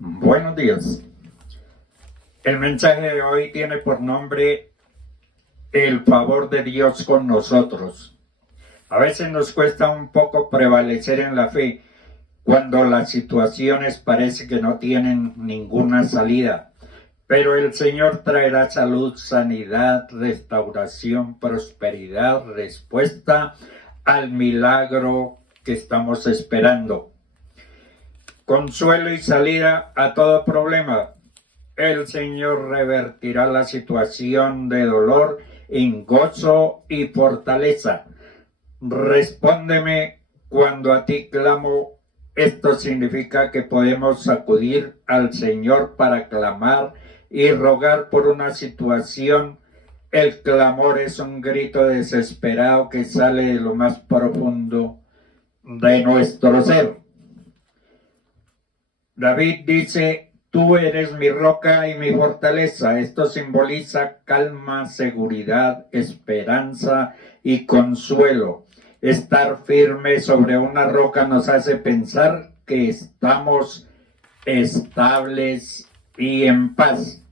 Buenos días. El mensaje de hoy tiene por nombre el favor de Dios con nosotros. A veces nos cuesta un poco prevalecer en la fe cuando las situaciones parece que no tienen ninguna salida. Pero el Señor traerá salud, sanidad, restauración, prosperidad, respuesta al milagro que estamos esperando. Consuelo y salida a todo problema. El Señor revertirá la situación de dolor en gozo y fortaleza. Respóndeme cuando a ti clamo. Esto significa que podemos acudir al Señor para clamar y rogar por una situación. El clamor es un grito desesperado que sale de lo más profundo de nuestro ser. David dice: tú eres mi roca y mi fortaleza. Esto simboliza calma, seguridad, esperanza y consuelo. Estar firme sobre una roca nos hace pensar que estamos estables y en paz.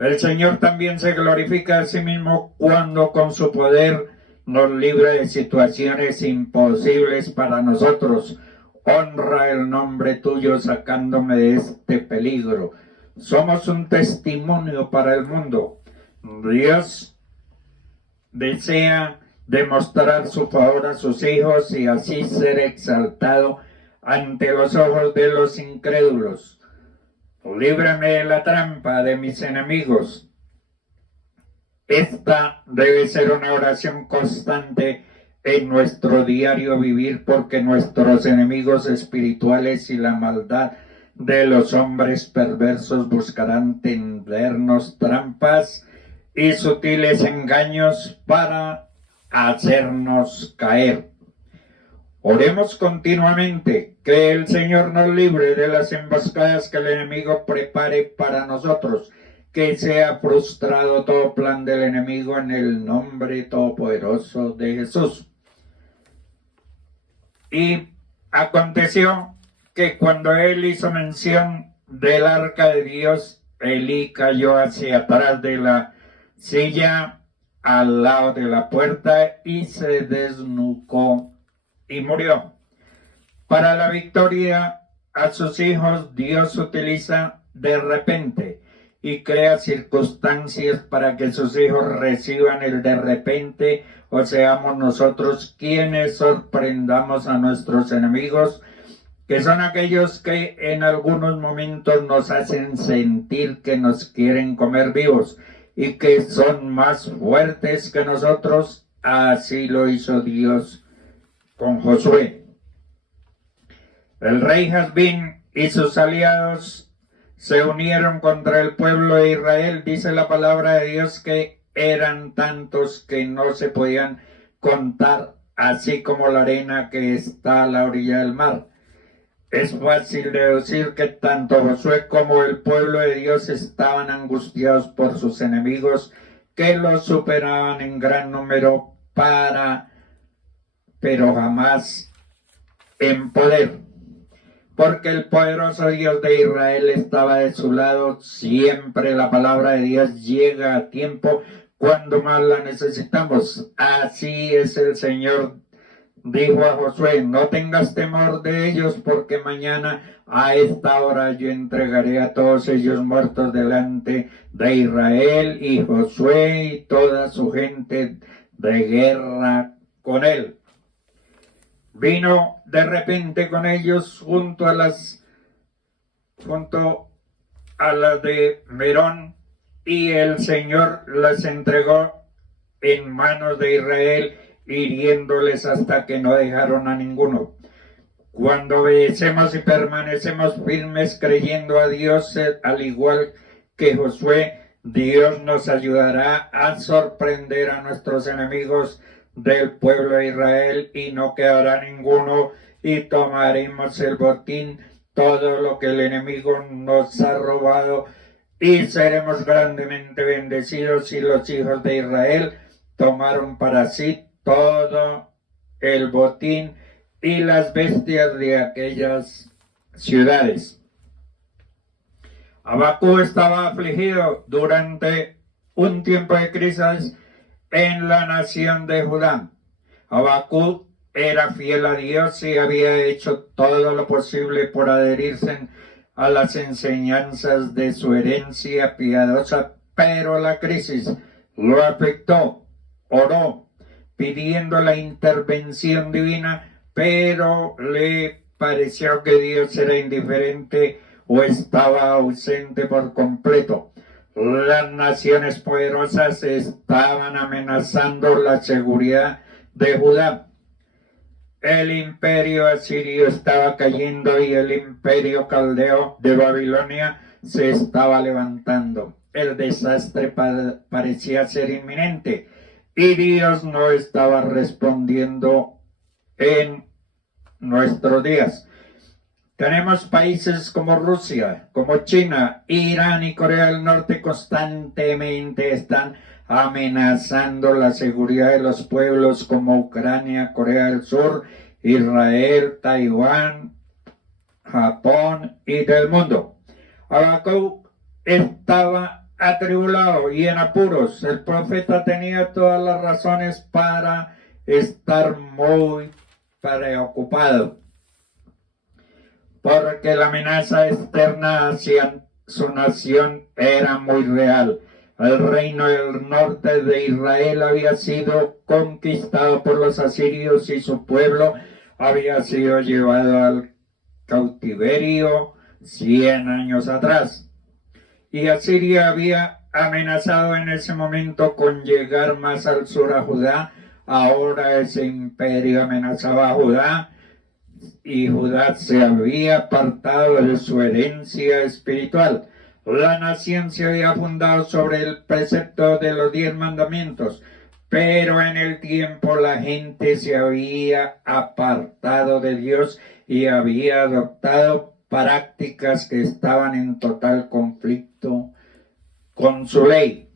El Señor también se glorifica a sí mismo cuando con su poder nos libra de situaciones imposibles para nosotros. Honra el nombre tuyo sacándome de este peligro. Somos un testimonio para el mundo. Dios desea demostrar su favor a sus hijos y así ser exaltado ante los ojos de los incrédulos. Líbrame de la trampa de mis enemigos. Esta debe ser una oración constante en nuestro diario vivir, porque nuestros enemigos espirituales y la maldad de los hombres perversos buscarán tendernos trampas y sutiles engaños para hacernos caer. Oremos continuamente que el Señor nos libre de las emboscadas que el enemigo prepare para nosotros, que sea frustrado todo plan del enemigo en el nombre todopoderoso de Jesús. Y aconteció que cuando él hizo mención del arca de Dios, Elí cayó hacia atrás de la silla al lado de la puerta y se desnucó y murió. Para la victoria a sus hijos, Dios utiliza de repente y crea circunstancias para que sus hijos reciban el de repente, o seamos nosotros quienes sorprendamos a nuestros enemigos, que son aquellos que en algunos momentos nos hacen sentir que nos quieren comer vivos y que son más fuertes que nosotros. Así lo hizo Dios con Josué. El rey Jazbín y sus aliados se unieron contra el pueblo de Israel. Dice la palabra de Dios que eran tantos que no se podían contar, así como la arena que está a la orilla del mar. Es fácil deducir que tanto Josué como el pueblo de Dios estaban angustiados por sus enemigos, que los superaban en gran número, pero jamás en poder. Porque el poderoso Dios de Israel estaba de su lado. Siempre la palabra de Dios llega a tiempo cuando más la necesitamos. Así es el Señor. Dijo a Josué: no tengas temor de ellos, porque mañana a esta hora yo entregaré a todos ellos muertos delante de Israel. Y Josué y toda su gente de guerra con él. Vino de repente con ellos junto a las de Merón, y el Señor las entregó en manos de Israel, hiriéndoles hasta que no dejaron a ninguno. Cuando obedecemos y permanecemos firmes creyendo a Dios, al igual que Josué, Dios nos ayudará a sorprender a nuestros enemigos del pueblo de Israel, y no quedará ninguno, y tomaremos el botín, todo lo que el enemigo nos ha robado, y seremos grandemente bendecidos. Y los hijos de Israel tomaron para sí todo el botín y las bestias de aquellas ciudades. Habacuc estaba afligido durante un tiempo de crisis en la nación de Judá. Habacuc era fiel a Dios y había hecho todo lo posible por adherirse a las enseñanzas de su herencia piadosa, pero la crisis lo afectó. Oró pidiendo la intervención divina, pero le pareció que Dios era indiferente o estaba ausente por completo. Las naciones poderosas estaban amenazando la seguridad de Judá. El imperio asirio estaba cayendo y el imperio caldeo de Babilonia se estaba levantando. El desastre parecía ser inminente y Dios no estaba respondiendo en nuestros días. Tenemos países como Rusia, como China, Irán y Corea del Norte constantemente están amenazando la seguridad de los pueblos como Ucrania, Corea del Sur, Israel, Taiwán, Japón y del mundo. Habacuc estaba atribulado y en apuros. El profeta tenía todas las razones para estar muy preocupado, porque la amenaza externa hacia su nación era muy real. El reino del norte de Israel había sido conquistado por los asirios y su pueblo había sido llevado al cautiverio 100 años atrás. Y Asiria había amenazado en ese momento con llegar más al sur a Judá. Ahora ese imperio amenazaba a Judá y Judá se había apartado de su herencia espiritual. La nación se había fundado sobre el precepto de los 10 mandamientos, pero en el tiempo la gente se había apartado de Dios y había adoptado prácticas que estaban en total conflicto con su ley.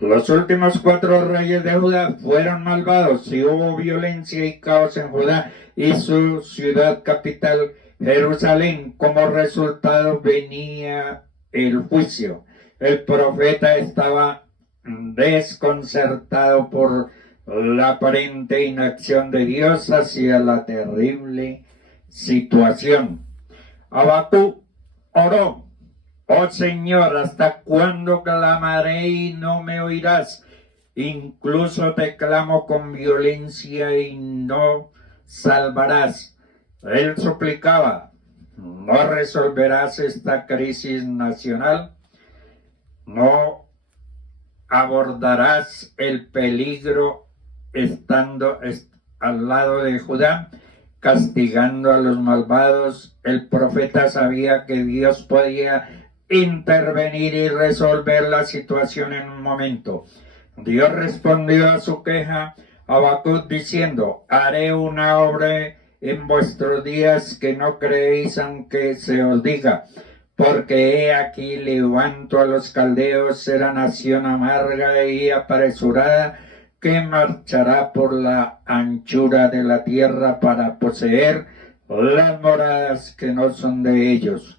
Los últimos 4 reyes de Judá fueron malvados y hubo violencia y caos en Judá y su ciudad capital, Jerusalén. Como resultado venía el juicio. El profeta estaba desconcertado por la aparente inacción de Dios hacia la terrible situación. Habacuc oró: oh Señor, ¿hasta cuándo clamaré y no me oirás? Incluso te clamo con violencia y no salvarás. Él suplicaba: ¿no resolverás esta crisis nacional? ¿No abordarás el peligro estando al lado de Judá, castigando a los malvados? El profeta sabía que Dios podía intervenir y resolver la situación en un momento. Dios respondió a su queja a Habacuc diciendo: haré una obra en vuestros días que no creéis aunque se os diga, porque he aquí levanto a los caldeos, será nación amarga y apresurada, que marchará por la anchura de la tierra para poseer las moradas que no son de ellos.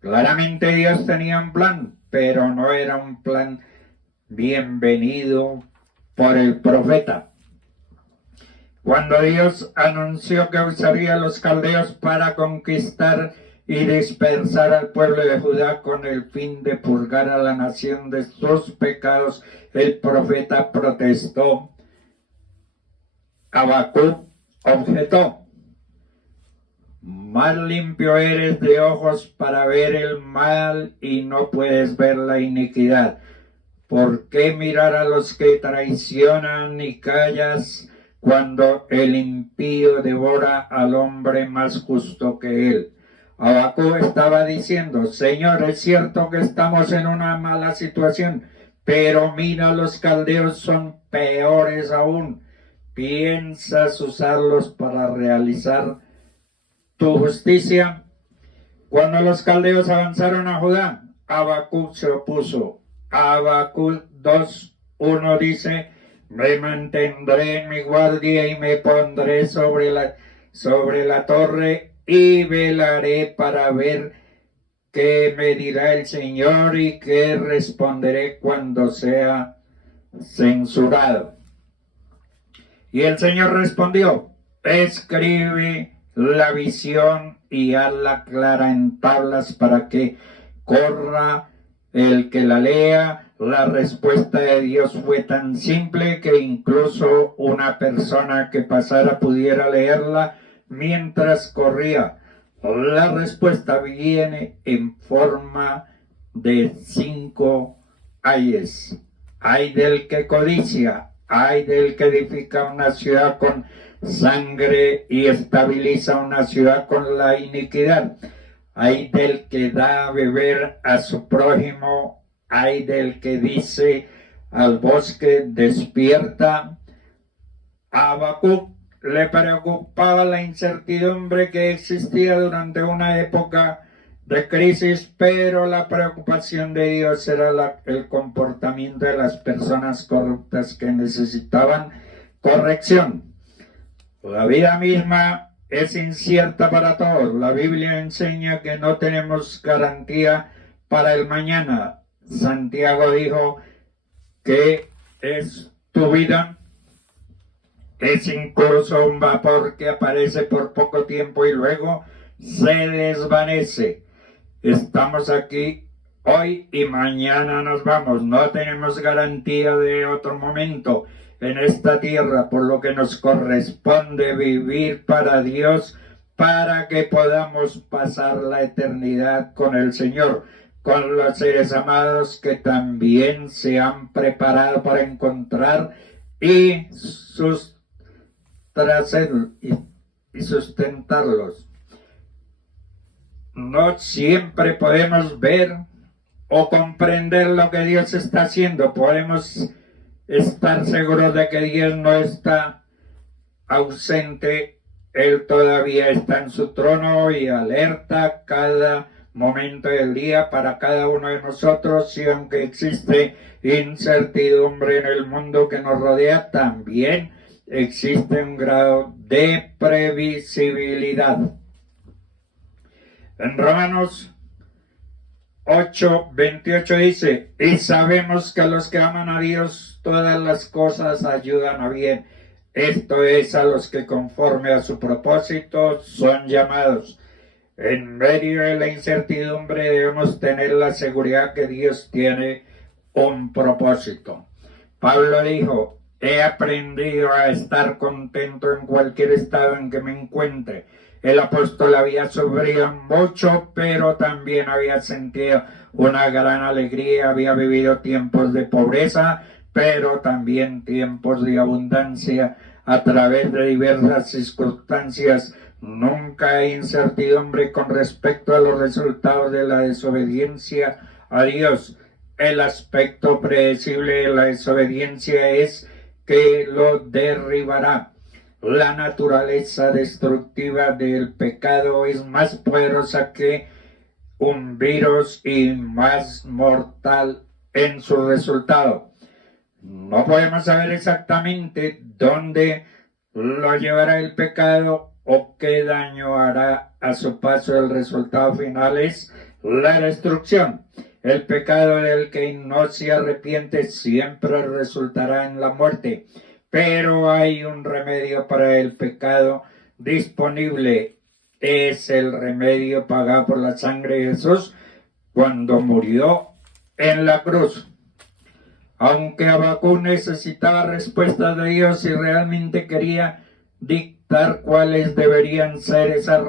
Claramente Dios tenía un plan, pero no era un plan bienvenido por el profeta. Cuando Dios anunció que usaría a los caldeos para conquistar y dispersar al pueblo de Judá con el fin de purgar a la nación de sus pecados, el profeta protestó. Habacuc objetó: más limpio eres de ojos para ver el mal y no puedes ver la iniquidad. ¿Por qué mirar a los que traicionan y callas cuando el impío devora al hombre más justo que él? Habacuc estaba diciendo: Señor, es cierto que estamos en una mala situación, pero mira, los caldeos son peores aún. ¿Piensas usarlos para realizar tu justicia? Cuando los caldeos avanzaron a Judá, Habacuc se opuso. Habacuc 2:1 dice: me mantendré en mi guardia y me pondré sobre la torre y velaré para ver qué me dirá el Señor y qué responderé cuando sea censurado. Y el Señor respondió, escribe la visión y hazla clara en tablas para que corra el que la lea. La respuesta de Dios fue tan simple que incluso una persona que pasara pudiera leerla mientras corría. La respuesta viene en forma de 5 ayes. Ay del que codicia, ay del que edifica una ciudad con sangre y estabiliza una ciudad con la iniquidad. Ay del que da a beber a su prójimo, ay del que dice al bosque, despierta. A Habacuc le preocupaba la incertidumbre que existía durante una época de crisis, pero la preocupación de Dios era el comportamiento de las personas corruptas que necesitaban corrección. La vida misma es incierta para todos. La Biblia enseña que no tenemos garantía para el mañana. Santiago dijo que es tu vida. Es incluso un vapor que aparece por poco tiempo y luego se desvanece. Estamos aquí hoy y mañana nos vamos. No tenemos garantía de otro momento en esta tierra, por lo que nos corresponde vivir para Dios, para que podamos pasar la eternidad con el Señor, con los seres amados que también se han preparado para encontrar y sustentarlos. No siempre podemos ver o comprender lo que Dios está haciendo. Podemos estar seguros de que Dios no está ausente. Él todavía está en su trono y alerta cada momento del día para cada uno de nosotros. Y aunque existe incertidumbre en el mundo que nos rodea, también existe un grado de previsibilidad. En Romanos 8:28 dice, y sabemos que a los que aman a Dios todas las cosas ayudan a bien. Esto es a los que conforme a su propósito son llamados. En medio de la incertidumbre debemos tener la seguridad que Dios tiene un propósito. Pablo dijo, he aprendido a estar contento en cualquier estado en que me encuentre. El apóstol había sufrido mucho, pero también había sentido una gran alegría. Había vivido tiempos de pobreza, pero también tiempos de abundancia a través de diversas circunstancias. Nunca hay incertidumbre con respecto a los resultados de la desobediencia a Dios. El aspecto predecible de la desobediencia es que lo derribará. La naturaleza destructiva del pecado es más poderosa que un virus y más mortal en su resultado. No podemos saber exactamente dónde lo llevará el pecado o qué daño hará a su paso. El resultado final es la destrucción. El pecado del que no se arrepiente siempre resultará en la muerte. Pero hay un remedio para el pecado disponible. Es el remedio pagado por la sangre de Jesús cuando murió en la cruz. Aunque Habacuc necesitaba respuestas de Dios y realmente quería dictar cuáles deberían ser esas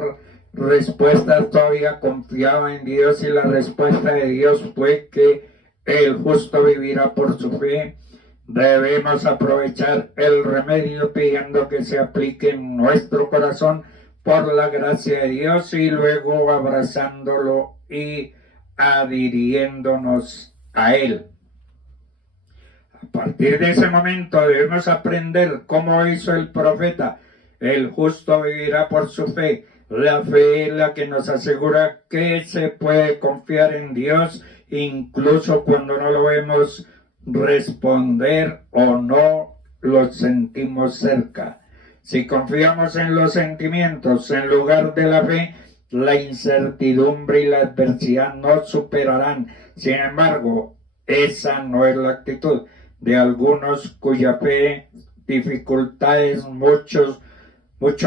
respuestas, todavía confiaba en Dios, y la respuesta de Dios fue que el justo vivirá por su fe. Debemos aprovechar el remedio pidiendo que se aplique en nuestro corazón por la gracia de Dios y luego abrazándolo y adhiriéndonos a Él. A partir de ese momento debemos aprender cómo hizo el profeta. El justo vivirá por su fe. La fe es la que nos asegura que se puede confiar en Dios incluso cuando no lo vemos responder o no lo sentimos cerca. Si confiamos en los sentimientos en lugar de la fe, la incertidumbre y la adversidad nos superarán. Sin embargo, esa no es la actitud de algunos cuya fe, dificultades mucho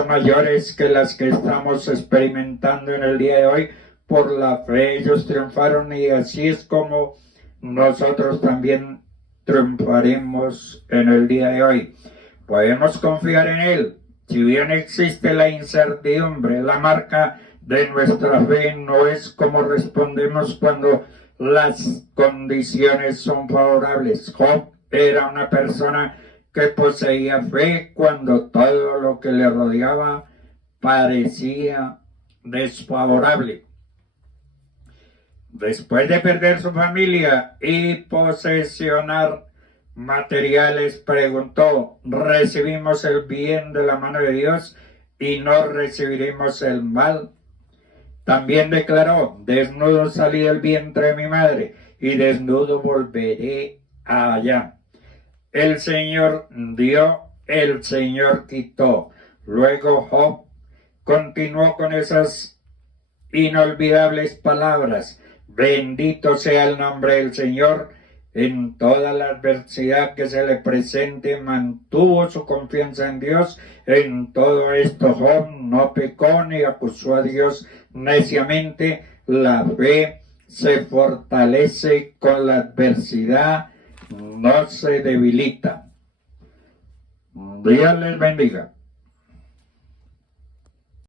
mayores que las que estamos experimentando en el día de hoy. Por la fe ellos triunfaron, y así es como nosotros también triunfaremos en el día de hoy. Podemos confiar en Él. Si bien existe la incertidumbre, la marca de nuestra fe no es cómo respondemos cuando las condiciones son favorables. Job era una persona que poseía fe cuando todo lo que le rodeaba parecía desfavorable. Después de perder su familia y posesionar materiales, preguntó: ¿recibimos el bien de la mano de Dios y no recibiremos el mal? También declaró: desnudo salí del vientre de mi madre y desnudo volveré allá. El Señor dio, el Señor quitó. Luego Job continuó con esas inolvidables palabras: bendito sea el nombre del Señor. En toda la adversidad que se le presente, mantuvo su confianza en Dios. En todo esto Job no pecó ni acusó a Dios neciamente. La fe se fortalece con la adversidad, no se debilita. Dios les bendiga.